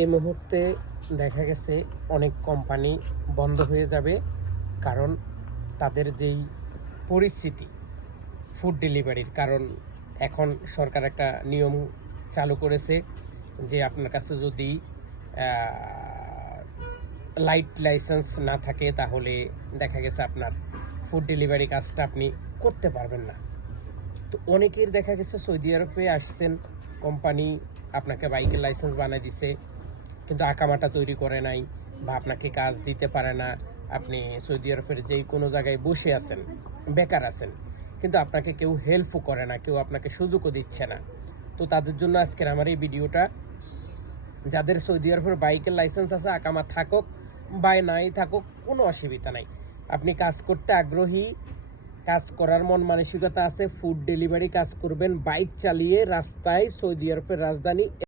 এই মুহূর্তে দেখা গেছে অনেক কোম্পানি বন্ধ হয়ে যাবে কারণ তাদের যেই পরিস্থিতি ফুড ডেলিভারির কারণ এখন সরকার একটা নিয়ম চালু করেছে যে আপনার কাছে যদি লাইট লাইসেন্স না থাকে তাহলে দেখা গেছে আপনার ফুড ডেলিভারি কাজটা আপনি করতে পারবেন না। তো অনেকের দেখা গেছে সৌদি আরবে আসছেন কোম্পানি আপনাকে বাইকের লাইসেন্স বানিয়ে দিছে। কিন্তু আকামাটা তৈরি করে নাই বা আপনাকে কাজ দিতে পারে না। আপনি সৌদি আরবের যেই কোনো জায়গায় বসে আছেন, বেকার আছেন, কিন্তু আপনাকে কেউ হেল্পও করে না, কেউ আপনাকে সুযোগও দিচ্ছে না। তো তাদের জন্য আজকের আমার এই ভিডিওটা। যাদের সৌদি আরবের বাইকের লাইসেন্স আছে, আকামা থাকুক বা নাই থাকুক, কোনো অসুবিধা নাই। আপনি কাজ করতে আগ্রহী, কাজ করার মন মানসিকতা আছে ফুড ডেলিভারি কাজ করবেন বাইক চালিয়ে রাস্তায় সৌদি আরবের রাজধানী